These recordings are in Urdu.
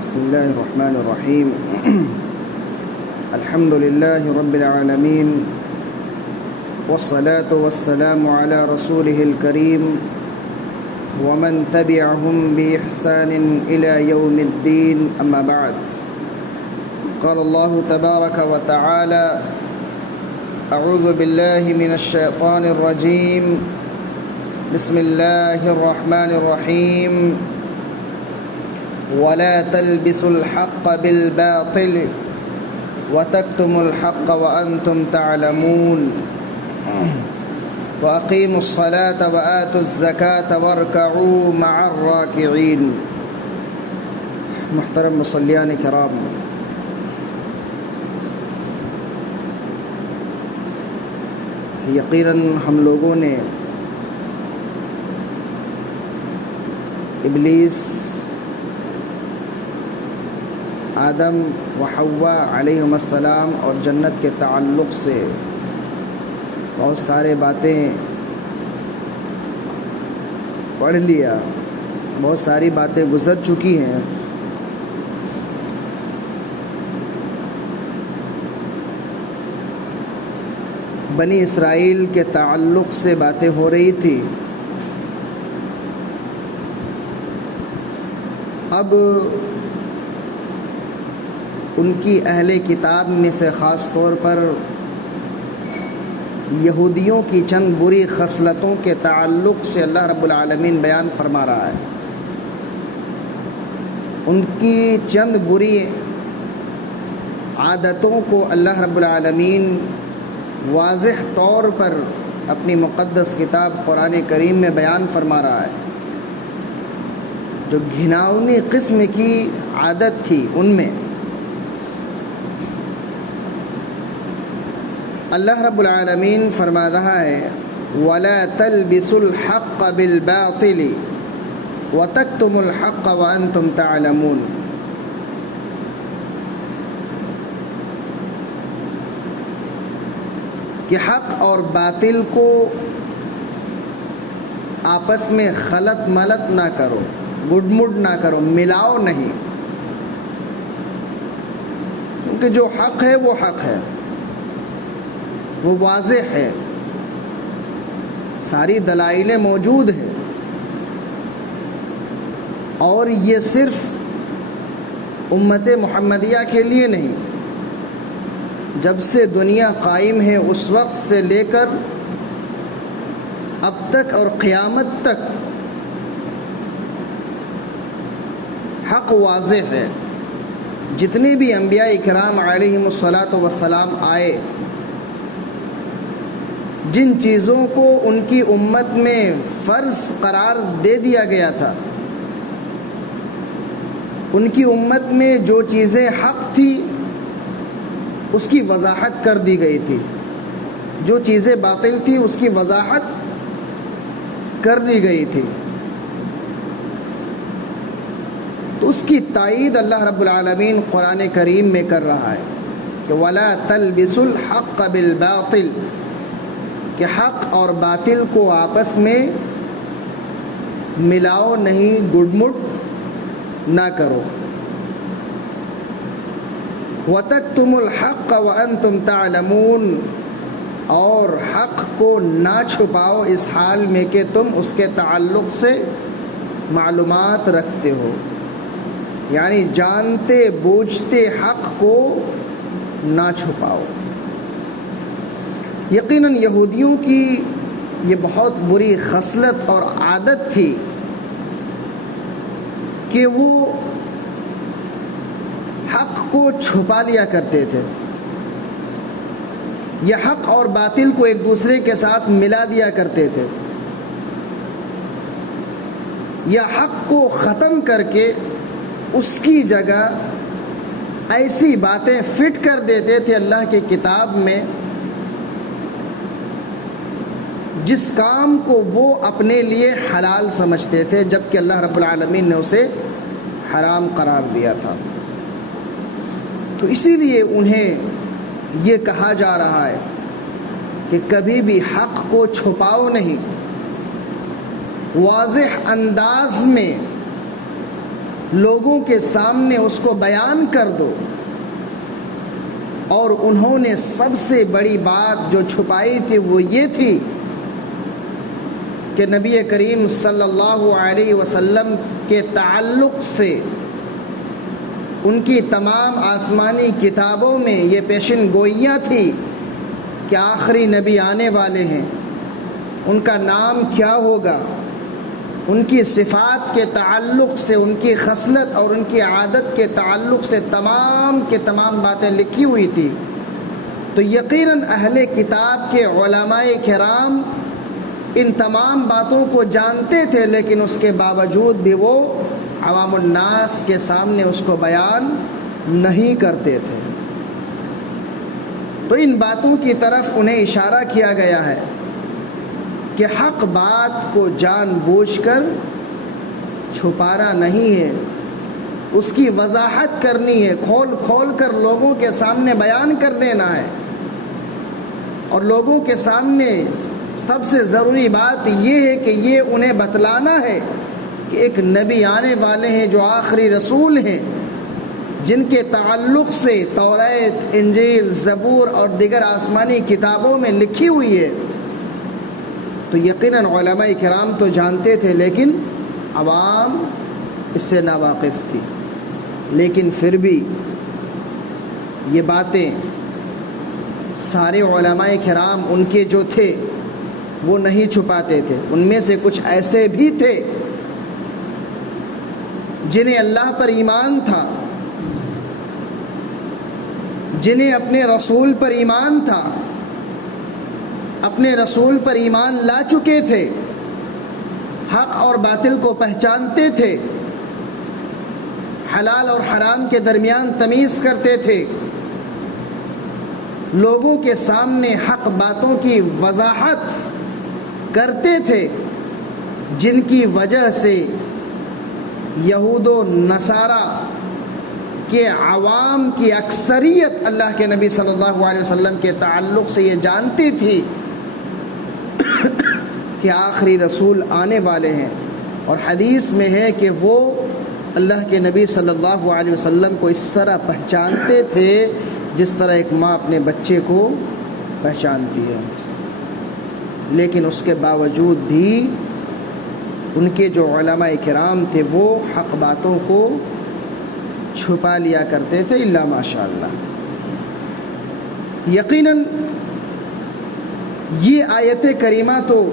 بسم الله الرحمن الرحيم الحمد لله رب العالمين والصلاة والسلام على رسوله الكريم ومن تبعهم بإحسان إلى يوم الدين أما بعد قال الله تبارك وتعالى أعوذ بالله من الشيطان الرجيم بسم الله الرحمن الرحيم ولا تلبسوا الحق بالباطل وتكتموا الحق وأنتم تعلمون وأقيموا الصلاة وآتوا الزكاة واركعوا مع الراكعين. محترم مصلیان کرام، یقیناً ہم لوگوں نے ابلیس، آدم و حوا علیہم السلام اور جنت کے تعلق سے بہت سارے باتیں پڑھ لیا، بہت ساری باتیں گزر چکی ہیں. بنی اسرائیل کے تعلق سے باتیں ہو رہی تھی. اب ان کی اہل کتاب میں سے خاص طور پر یہودیوں کی چند بری خصلتوں کے تعلق سے اللہ رب العالمین بیان فرما رہا ہے. ان کی چند بری عادتوں کو اللہ رب العالمین واضح طور پر اپنی مقدس کتاب قرآن کریم میں بیان فرما رہا ہے. جو گھناؤنی قسم کی عادت تھی ان میں اللہ رب العالمین فرما رہا ہے وَلَا تَلْبِسُوا الْحَقَّ بِالْبَاطِلِ وَتَكْتُمُوا الْحَقَّ وَأَنْتُمْ تَعْلَمُونَ. کہ حق اور باطل کو آپس میں خلط ملط نہ کرو، گڈ مڈ نہ کرو، ملاؤ نہیں. کیونکہ جو حق ہے وہ حق ہے، وہ واضح ہے، ساری دلائل موجود ہیں. اور یہ صرف امت محمدیہ کے لیے نہیں، جب سے دنیا قائم ہے اس وقت سے لے کر اب تک اور قیامت تک حق واضح ہے. جتنے بھی انبیاء اکرام علیہم الصلاۃ والسلام آئے، جن چیزوں کو ان کی امت میں فرض قرار دے دیا گیا تھا، ان کی امت میں جو چیزیں حق تھی اس کی وضاحت کر دی گئی تھی، جو چیزیں باطل تھی اس کی وضاحت کر دی گئی تھی. تو اس کی تائید اللہ رب العالمین قرآن کریم میں کر رہا ہے کہ وَلَا تَلْبِسُوا الْحَقَّ بِالْبَاطِلِ، کہ حق اور باطل کو آپس میں ملاؤ نہیں، گڈ مڈ نہ کرو. وَتَكْتُمُوا الْحَقَّ وَأَنْتُمْ تَعْلَمُونَ، اور حق کو نہ چھپاؤ اس حال میں کہ تم اس کے تعلق سے معلومات رکھتے ہو. یعنی جانتے بوجھتے حق کو نہ چھپاؤ. یقیناً یہودیوں کی یہ بہت بری خصلت اور عادت تھی کہ وہ حق کو چھپا لیا کرتے تھے، یا حق اور باطل کو ایک دوسرے کے ساتھ ملا دیا کرتے تھے، یا حق کو ختم کر کے اس کی جگہ ایسی باتیں فٹ کر دیتے تھے اللہ کی کتاب میں جس کام کو وہ اپنے لیے حلال سمجھتے تھے، جبکہ اللہ رب العالمین نے اسے حرام قرار دیا تھا. تو اسی لیے انہیں یہ کہا جا رہا ہے کہ کبھی بھی حق کو چھپاؤ نہیں، واضح انداز میں لوگوں کے سامنے اس کو بیان کر دو۔ اور انہوں نے سب سے بڑی بات جو چھپائی تھی وہ یہ تھی کہ نبی کریم صلی اللہ علیہ وسلم کے تعلق سے ان کی تمام آسمانی کتابوں میں یہ پیشن گوئیاں تھی کہ آخری نبی آنے والے ہیں، ان کا نام کیا ہوگا، ان کی صفات کے تعلق سے، ان کی خصلت اور ان کی عادت کے تعلق سے تمام کے تمام باتیں لکھی ہوئی تھی۔ تو یقیناً اہل کتاب کے علماء کرام ان تمام باتوں کو جانتے تھے، لیکن اس کے باوجود بھی وہ عوام الناس کے سامنے اس کو بیان نہیں کرتے تھے۔ تو ان باتوں کی طرف انہیں اشارہ کیا گیا ہے کہ حق بات کو جان بوجھ کر چھپانا نہیں ہے، اس کی وضاحت کرنی ہے، کھول کھول کر لوگوں کے سامنے بیان کر دینا ہے۔ اور لوگوں کے سامنے سب سے ضروری بات یہ ہے کہ یہ انہیں بتلانا ہے کہ ایک نبی آنے والے ہیں جو آخری رسول ہیں، جن کے تعلق سے توریت، انجیل، زبور اور دیگر آسمانی کتابوں میں لکھی ہوئی ہے۔ تو یقیناً علماء کرام تو جانتے تھے، لیکن عوام اس سے ناواقف تھی۔ لیکن پھر بھی یہ باتیں سارے علماء کرام ان کے جو تھے وہ نہیں چھپاتے تھے۔ ان میں سے کچھ ایسے بھی تھے جنہیں اللہ پر ایمان تھا، جنہیں اپنے رسول پر ایمان تھا، اپنے رسول پر ایمان لا چکے تھے، حق اور باطل کو پہچانتے تھے، حلال اور حرام کے درمیان تمیز کرتے تھے، لوگوں کے سامنے حق باتوں کی وضاحت کرتے تھے، جن کی وجہ سے یہود و نصارہ کے عوام کی اکثریت اللہ کے نبی صلی اللہ علیہ وسلم کے تعلق سے یہ جانتی تھی کہ آخری رسول آنے والے ہیں۔ اور حدیث میں ہے کہ وہ اللہ کے نبی صلی اللہ علیہ وسلم کو اس طرح پہچانتے تھے جس طرح ایک ماں اپنے بچے کو پہچانتی ہے۔ لیکن اس کے باوجود بھی ان کے جو علماء کرام تھے وہ حق باتوں کو چھپا لیا کرتے تھے، الا ماشاء اللہ۔ یقیناً یہ آیت کریمہ تو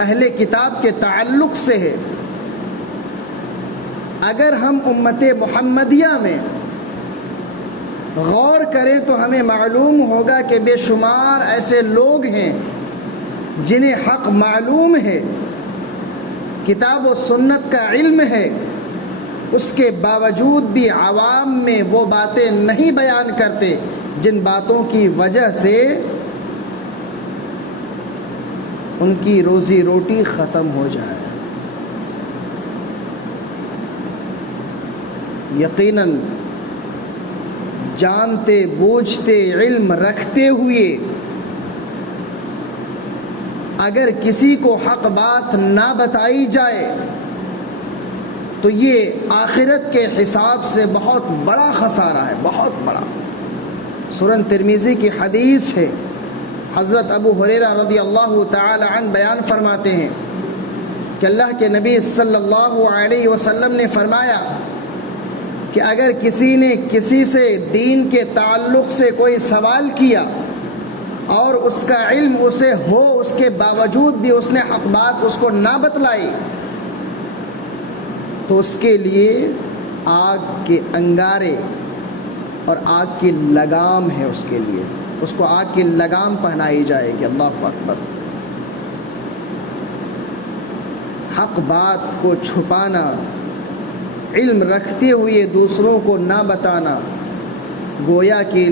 اہل کتاب کے تعلق سے ہے۔ اگر ہم امت محمدیہ میں غور کریں تو ہمیں معلوم ہوگا کہ بے شمار ایسے لوگ ہیں جنہیں حق معلوم ہے، کتاب و سنت کا علم ہے، اس کے باوجود بھی عوام میں وہ باتیں نہیں بیان کرتے جن باتوں کی وجہ سے ان کی روزی روٹی ختم ہو جائے۔ یقیناً جانتے بوجھتے علم رکھتے ہوئے اگر کسی کو حق بات نہ بتائی جائے تو یہ آخرت کے حساب سے بہت بڑا خسارہ ہے، بہت بڑا۔ سنن ترمذی کی حدیث ہے، حضرت ابو ہریرہ رضی اللہ تعالی عنہ بیان فرماتے ہیں کہ اللہ کے نبی صلی اللہ علیہ وسلم نے فرمایا کہ اگر کسی نے کسی سے دین کے تعلق سے کوئی سوال کیا اور اس کا علم اسے ہو، اس کے باوجود بھی اس نے حق بات اس کو نہ بتلائی، تو اس کے لیے آگ کے انگارے اور آگ کی لگام ہے، اس کے لیے اس کو آگ کی لگام پہنائی جائے گی۔ اللہ اکبر۔ حق بات کو چھپانا، علم رکھتے ہوئے دوسروں کو نہ بتانا، گویا کہ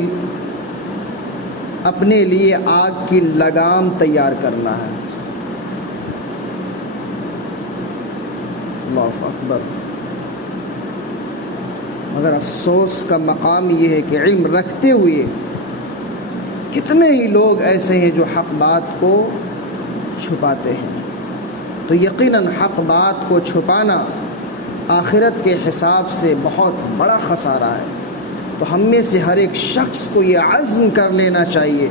اپنے لیے آگ کی لگام تیار کرنا ہے۔ اللہ اکبر۔ مگر افسوس کا مقام یہ ہے کہ علم رکھتے ہوئے کتنے ہی لوگ ایسے ہیں جو حق بات کو چھپاتے ہیں۔ تو یقیناً حق بات کو چھپانا آخرت کے حساب سے بہت بڑا خسارہ ہے۔ تو ہم میں سے ہر ایک شخص کو یہ عزم کر لینا چاہیے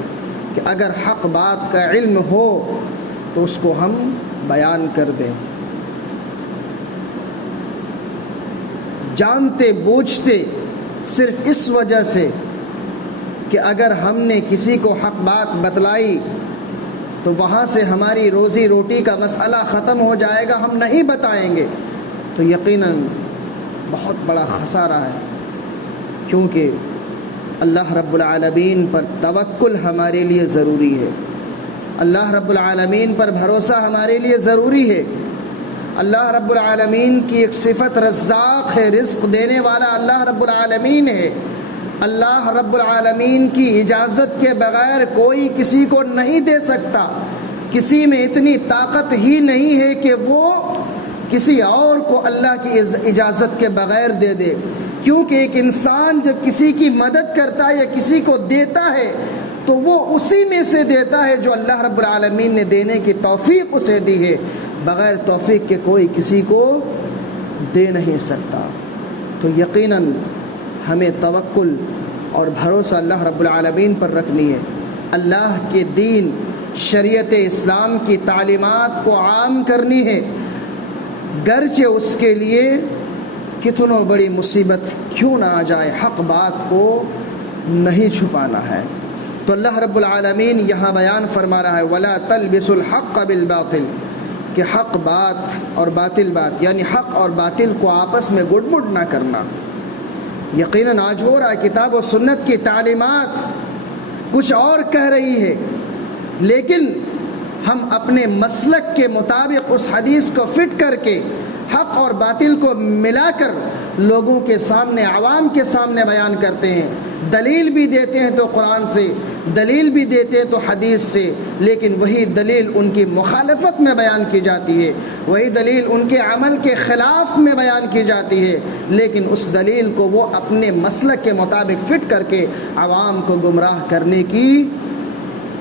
کہ اگر حق بات کا علم ہو تو اس کو ہم بیان کر دیں، جانتے بوجھتے، صرف اس وجہ سے کہ اگر ہم نے کسی کو حق بات بتلائی تو وہاں سے ہماری روزی روٹی کا مسئلہ ختم ہو جائے گا، ہم نہیں بتائیں گے، تو یقیناً بہت بڑا خسارہ ہے۔ کیونکہ اللہ رب العالمین پر توکل ہمارے لیے ضروری ہے، اللہ رب العالمین پر بھروسہ ہمارے لیے ضروری ہے۔ اللہ رب العالمین کی ایک صفت رزاق ہے، رزق دینے والا اللہ رب العالمین ہے۔ اللہ رب العالمین کی اجازت کے بغیر کوئی کسی کو نہیں دے سکتا، کسی میں اتنی طاقت ہی نہیں ہے کہ وہ کسی اور کو اللہ کی اجازت کے بغیر دے دے۔ کیونکہ ایک انسان جب کسی کی مدد کرتا ہے یا کسی کو دیتا ہے تو وہ اسی میں سے دیتا ہے جو اللہ رب العالمین نے دینے کی توفیق اسے دی ہے، بغیر توفیق کے کوئی کسی کو دے نہیں سکتا۔ تو یقیناً ہمیں توکل اور بھروسہ اللہ رب العالمین پر رکھنی ہے، اللہ کے دین شریعت اسلام کی تعلیمات کو عام کرنی ہے، گرچہ اس کے لیے کتنوں بڑی مصیبت کیوں نہ آ جائے، حق بات کو نہیں چھپانا ہے۔ تو اللہ رب العالمین یہاں بیان فرما رہا ہے وَلَا تَلْبِسُوا الْحَقَّ بِالْبَاطِلِ، کہ حق بات اور باطل بات، یعنی حق اور باطل کو آپس میں گڑ مڑ نہ کرنا۔ یقیناً آج ہو رہا ہے، کتاب و سنت کی تعلیمات کچھ اور کہہ رہی ہے، لیکن ہم اپنے مسلک کے مطابق اس حدیث کو فٹ کر کے حق اور باطل کو ملا کر لوگوں کے سامنے، عوام کے سامنے بیان کرتے ہیں۔ دلیل بھی دیتے ہیں تو قرآن سے، دلیل بھی دیتے ہیں تو حدیث سے، لیکن وہی دلیل ان کی مخالفت میں بیان کی جاتی ہے، وہی دلیل ان کے عمل کے خلاف میں بیان کی جاتی ہے، لیکن اس دلیل کو وہ اپنے مسلک کے مطابق فٹ کر کے عوام کو گمراہ کرنے کی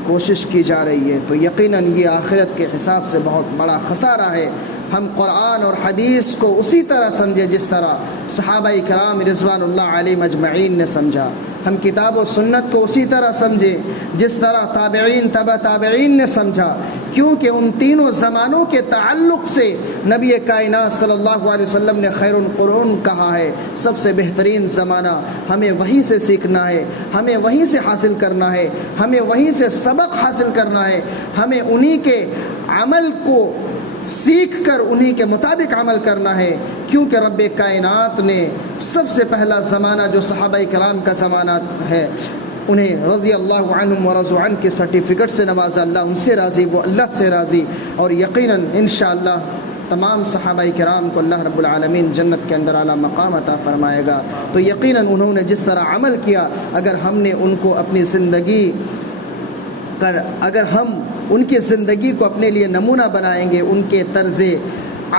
کوشش کی جا رہی ہے۔ تو یقیناً یہ آخرت کے حساب سے بہت بڑا خسارہ ہے۔ ہم قرآن اور حدیث کو اسی طرح سمجھے جس طرح صحابہ کرام رضوان اللہ علیہم اجمعین نے سمجھا، ہم کتاب و سنت کو اسی طرح سمجھے جس طرح تابعین تبع تابعین نے سمجھا، کیونکہ ان تینوں زمانوں کے تعلق سے نبی کائنات صلی اللہ علیہ وسلم نے خیر القرون کہا ہے، سب سے بہترین زمانہ، ہمیں وہیں سے سیکھنا ہے، ہمیں وہیں سے حاصل کرنا ہے، ہمیں وہیں سے سبق حاصل کرنا ہے، ہمیں انہی کے عمل کو سیکھ کر انہی کے مطابق عمل کرنا ہے، کیونکہ رب کائنات نے سب سے پہلا زمانہ جو صحابہ کرام کا زمانہ ہے، انہیں رضی اللہ عنہم ورضوا عنہ کے سرٹیفکیٹ سے نوازا، اللہ ان سے راضی، وہ اللہ سے راضی، اور یقیناً انشاءاللہ تمام صحابہ کرام کو اللہ رب العالمین جنت کے اندر اعلیٰ مقام عطا فرمائے گا۔ تو یقیناً انہوں نے جس طرح عمل کیا، اگر ہم نے ان کو اپنی زندگی اگر ہم ان کی زندگی کو اپنے لیے نمونہ بنائیں گے، ان کے طرز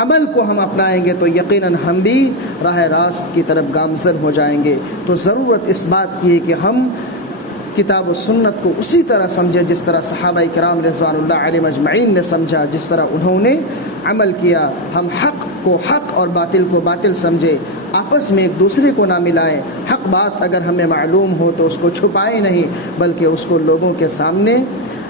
عمل کو ہم اپنائیں گے، تو یقیناً ہم بھی راہ راست کی طرف گامزن ہو جائیں گے۔ تو ضرورت اس بات کی ہے کہ ہم کتاب و سنت کو اسی طرح سمجھیں جس طرح صحابہ کرام رضوان اللہ علیہم اجمعین نے سمجھا، جس طرح انہوں نے عمل کیا۔ ہم حق کو حق اور باطل کو باطل سمجھے، آپس میں ایک دوسرے کو نہ ملائیں، حق بات اگر ہمیں معلوم ہو تو اس کو چھپائیں نہیں، بلکہ اس کو لوگوں کے سامنے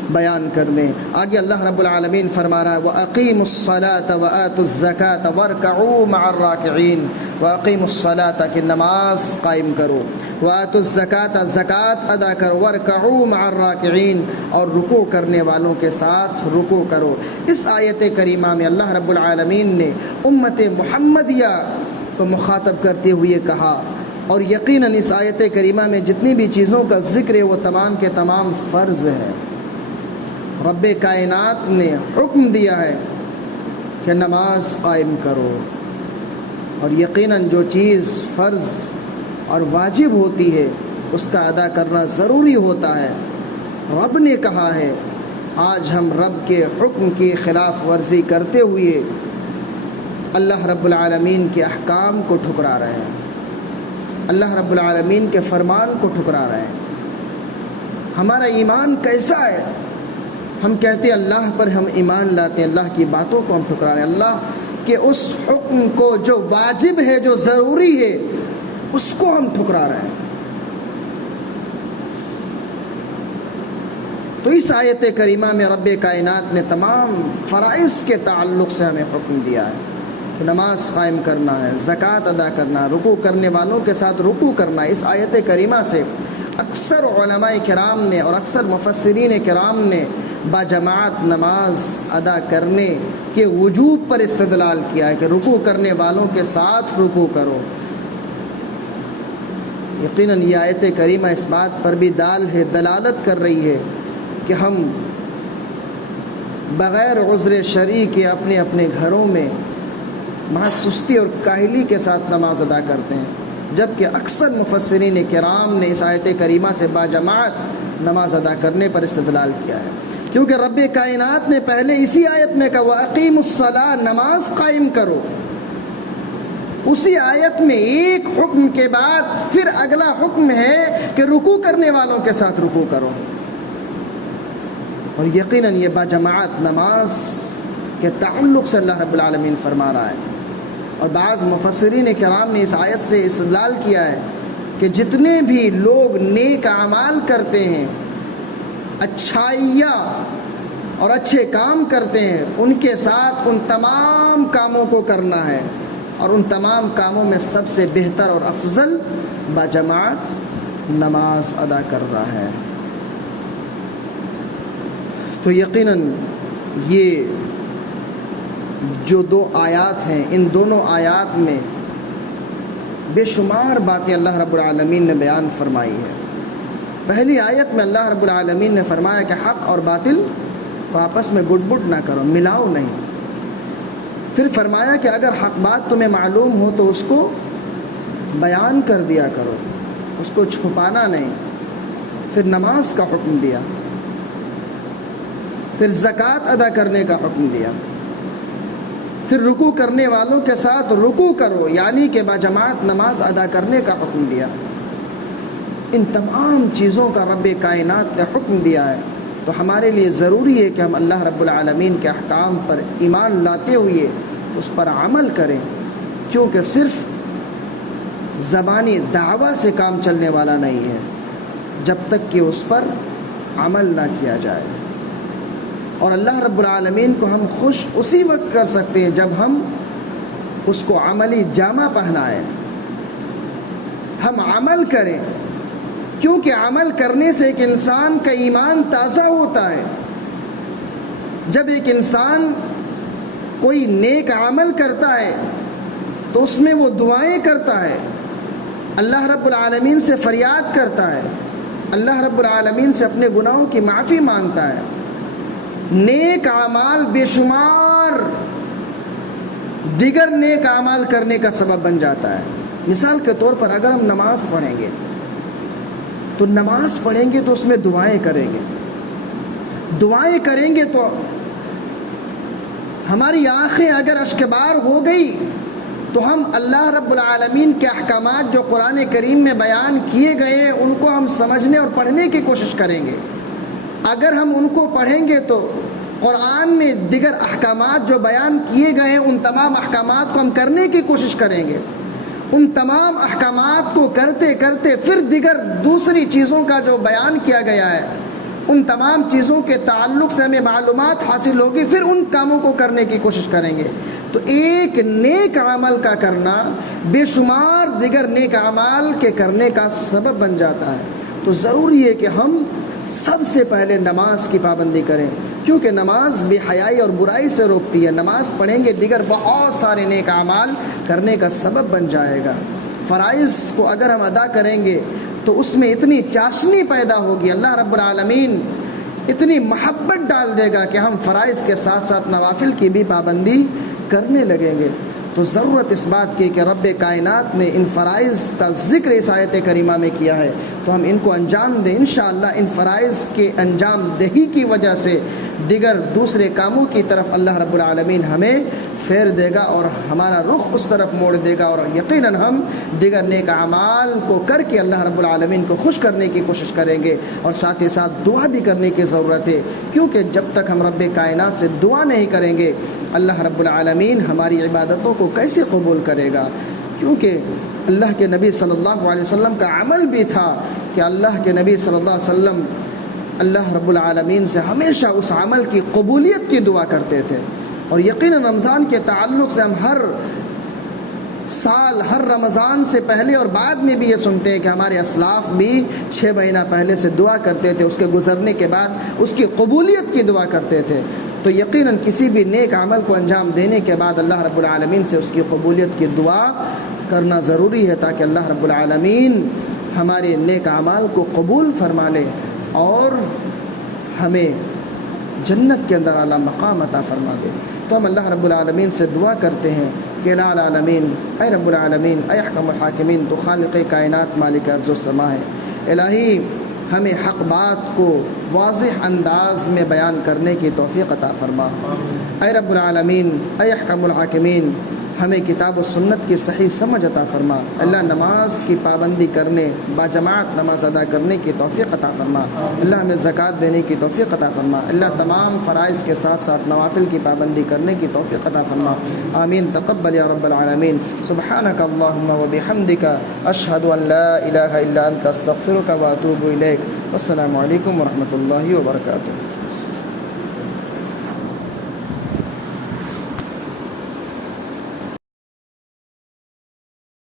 بیان کر دیں۔ آگے اللہ رب العالمین فرما رہا ہے وَأَقِيمُوا الصَّلَاةَ وَآتُوا الزَّكَاةَ وَارْكَعُوا مَعَ الرَّاكِعِينَ، وَأَقِيمُوا الصَّلَاةَ کہ نماز قائم کرو، وَآتُوا الزَّكَاةَ زکوٰۃ ادا کرو، وَارْكَعُوا مَعَ الرَّاكِعِينَ اور رکوع کرنے والوں کے ساتھ رکوع کرو۔ اس آیت کریمہ میں اللہ رب العالمین نے امت محمدیہ کو مخاطب کرتے ہوئے کہا، اور یقیناً اس آیت کریمہ میں جتنی بھی چیزوں کا ذکر ہے وہ تمام کے تمام فرض ہے۔ رب کائنات نے حکم دیا ہے کہ نماز قائم کرو، اور یقیناً جو چیز فرض اور واجب ہوتی ہے اس کا ادا کرنا ضروری ہوتا ہے۔ رب نے کہا ہے، آج ہم رب کے حکم کی خلاف ورزی کرتے ہوئے اللہ رب العالمین کے احکام کو ٹھکرا رہے ہیں، اللہ رب العالمین کے فرمان کو ٹھکرا رہے ہیں۔ ہمارا ایمان کیسا ہے؟ ہم کہتے ہیں اللہ پر ہم ایمان لاتے ہیں، اللہ کی باتوں کو ہم ٹھکرا رہے ہیں، اللہ کہ اس حکم کو جو واجب ہے، جو ضروری ہے، اس کو ہم ٹھکرا رہے ہیں۔ تو اس آیت کریمہ میں رب کائنات نے تمام فرائض کے تعلق سے ہمیں حکم دیا ہے کہ نماز قائم کرنا ہے، زکوٰۃ ادا کرنا، رکوع کرنے والوں کے ساتھ رکوع کرنا۔ اس آیت کریمہ سے اکثر علماء کرام نے اور اکثر مفسرین کرام نے باجماعت نماز ادا کرنے کے وجوب پر استدلال کیا ہے کہ رکوع کرنے والوں کے ساتھ رکوع کرو۔ یقیناً یہ آیت کریمہ اس بات پر بھی دلالت کر رہی ہے کہ ہم بغیر عذر شرعی کے اپنے اپنے گھروں میں محض سستی اور کاہلی کے ساتھ نماز ادا کرتے ہیں، جبکہ اکثر مفسرین کرام نے اس آیت کریمہ سے باجماعت نماز ادا کرنے پر استدلال کیا ہے، کیونکہ رب کائنات نے پہلے اسی آیت میں کہا وَأَقِيمُوا الصَّلَاةَ، نماز قائم کرو۔ اسی آیت میں ایک حکم کے بعد پھر اگلا حکم ہے کہ رکوع کرنے والوں کے ساتھ رکوع کرو، اور یقیناً یہ باجماعت نماز کے تعلق سے اللہ رب العالمین فرما رہا ہے۔ اور بعض مفسرین کرام نے اس آیت سے استدلال کیا ہے کہ جتنے بھی لوگ نیک اعمال کرتے ہیں، اچھائیاں اور اچھے کام کرتے ہیں، ان کے ساتھ ان تمام کاموں کو کرنا ہے، اور ان تمام کاموں میں سب سے بہتر اور افضل باجماعت نماز ادا کر رہا ہے۔ تو یقیناً یہ جو دو آیات ہیں، ان دونوں آیات میں بے شمار باتیں اللہ رب العالمین نے بیان فرمائی ہے۔ پہلی آیت میں اللہ رب العالمین نے فرمایا کہ حق اور باطل کو آپس میں گڈ بڈ نہ کرو، ملاؤ نہیں۔ پھر فرمایا کہ اگر حق بات تمہیں معلوم ہو تو اس کو بیان کر دیا کرو، اس کو چھپانا نہیں۔ پھر نماز کا حکم دیا، پھر زکوٰۃ ادا کرنے کا حکم دیا، پھر رکوع کرنے والوں کے ساتھ رکوع کرو، یعنی کہ باجماعت نماز ادا کرنے کا حکم دیا۔ ان تمام چیزوں کا رب کائنات نے حکم دیا ہے، تو ہمارے لیے ضروری ہے کہ ہم اللہ رب العالمین کے احکام پر ایمان لاتے ہوئے اس پر عمل کریں، کیونکہ صرف زبانی دعویٰ سے کام چلنے والا نہیں ہے جب تک کہ اس پر عمل نہ کیا جائے۔ اور اللہ رب العالمین کو ہم خوش اسی وقت کر سکتے ہیں جب ہم اس کو عملی جامہ پہنائیں، ہم عمل کریں، کیونکہ عمل کرنے سے ایک انسان کا ایمان تازہ ہوتا ہے۔ جب ایک انسان کوئی نیک عمل کرتا ہے تو اس میں وہ دعائیں کرتا ہے، اللہ رب العالمین سے فریاد کرتا ہے، اللہ رب العالمین سے اپنے گناہوں کی معافی مانگتا ہے۔ نیک اعمال بے شمار دیگر نیک اعمال کرنے کا سبب بن جاتا ہے۔ مثال کے طور پر اگر ہم نماز پڑھیں گے تو اس میں دعائیں کریں گے تو ہماری آنکھیں اگر اشکبار ہو گئی تو ہم اللہ رب العالمین کے احکامات جو قرآن کریم میں بیان کیے گئے ہیں ان کو ہم سمجھنے اور پڑھنے کی کوشش کریں گے۔ اگر ہم ان کو پڑھیں گے تو قرآن میں دیگر احکامات جو بیان کیے گئے ہیں ان تمام احکامات کو ہم کرنے کی کوشش کریں گے۔ ان تمام احکامات کو کرتے کرتے پھر دیگر دوسری چیزوں کا جو بیان کیا گیا ہے ان تمام چیزوں کے تعلق سے ہمیں معلومات حاصل ہوگی، پھر ان کاموں کو کرنے کی کوشش کریں گے۔ تو ایک نیک عمل کا کرنا بے شمار دیگر نیک اعمال کے کرنے کا سبب بن جاتا ہے۔ تو ضروری ہے کہ ہم سب سے پہلے نماز کی پابندی کریں، کیونکہ نماز بے حیائی اور برائی سے روکتی ہے۔ نماز پڑھیں گے دیگر بہت سارے نیک اعمال کرنے کا سبب بن جائے گا۔ فرائض کو اگر ہم ادا کریں گے تو اس میں اتنی چاشنی پیدا ہوگی، اللہ رب العالمین اتنی محبت ڈال دے گا کہ ہم فرائض کے ساتھ ساتھ نوافل کی بھی پابندی کرنے لگیں گے۔ تو ضرورت اس بات کی کہ رب کائنات نے ان فرائض کا ذکر اس آیت کریمہ میں کیا ہے تو ہم ان کو انجام دیں۔ انشاءاللہ ان فرائض کے انجام دہی کی وجہ سے دیگر دوسرے کاموں کی طرف اللہ رب العالمین ہمیں پھیر دے گا اور ہمارا رخ اس طرف موڑ دے گا، اور یقیناً ہم دیگر نیک اعمال کو کر کے اللہ رب العالمین کو خوش کرنے کی کوشش کریں گے، اور ساتھ ہی ساتھ دعا بھی کرنے کی ضرورت ہے، کیونکہ جب تک ہم رب کائنات سے دعا نہیں کریں گے اللہ رب العالمین ہماری عبادتوں کو کیسے قبول کرے گا؟ کیونکہ اللہ کے نبی صلی اللہ علیہ وسلم کا عمل بھی تھا کہ اللہ کے نبی صلی اللہ علیہ وسلم اللہ رب العالمین سے ہمیشہ اس عمل کی قبولیت کی دعا کرتے تھے، اور یقیناً رمضان کے تعلق سے ہم ہر سال ہر رمضان سے پہلے اور بعد میں بھی یہ سنتے ہیں کہ ہمارے اسلاف بھی 6 مہینہ پہلے سے دعا کرتے تھے، اس کے گزرنے کے بعد اس کی قبولیت کی دعا کرتے تھے۔ تو یقیناً کسی بھی نیک عمل کو انجام دینے کے بعد اللہ رب العالمین سے اس کی قبولیت کی دعا کرنا ضروری ہے، تاکہ اللہ رب العالمین ہمارے نیک اعمال کو قبول فرما لے اور ہمیں جنت کے اندر اعلیٰ مقام عطا فرما دے۔ تو ہم اللہ رب العالمین سے دعا کرتے ہیں کہ الہ العالمین، اے رب العالمین، اے احکم الحاکمین، تو خالق کائنات مالک ارض و سما ہے، الہی ہمیں حق بات کو واضح انداز میں بیان کرنے کی توفیق عطا فرما۔ اے رب العالمین، اے احکم الحاکمین، ہمیں کتاب و سنت کی صحیح سمجھ عطا فرما۔ اللہ نماز کی پابندی کرنے، باجماعت نماز ادا کرنے کی توفیق عطا فرما۔ اللہ ہمیں زکوٰۃ دینے کی توفیق عطا فرما۔ اللہ تمام فرائض کے ساتھ ساتھ نوافل کی پابندی کرنے کی توفیق عطا فرما۔ آمین، تقبل یا رب العالمین۔ سبحانک اللہم و بحمدک، اشہد ان لا الہ الا انت، استغفرک و اتوب الیک۔ السلام علیکم ورحمۃ اللہ وبرکاتہ۔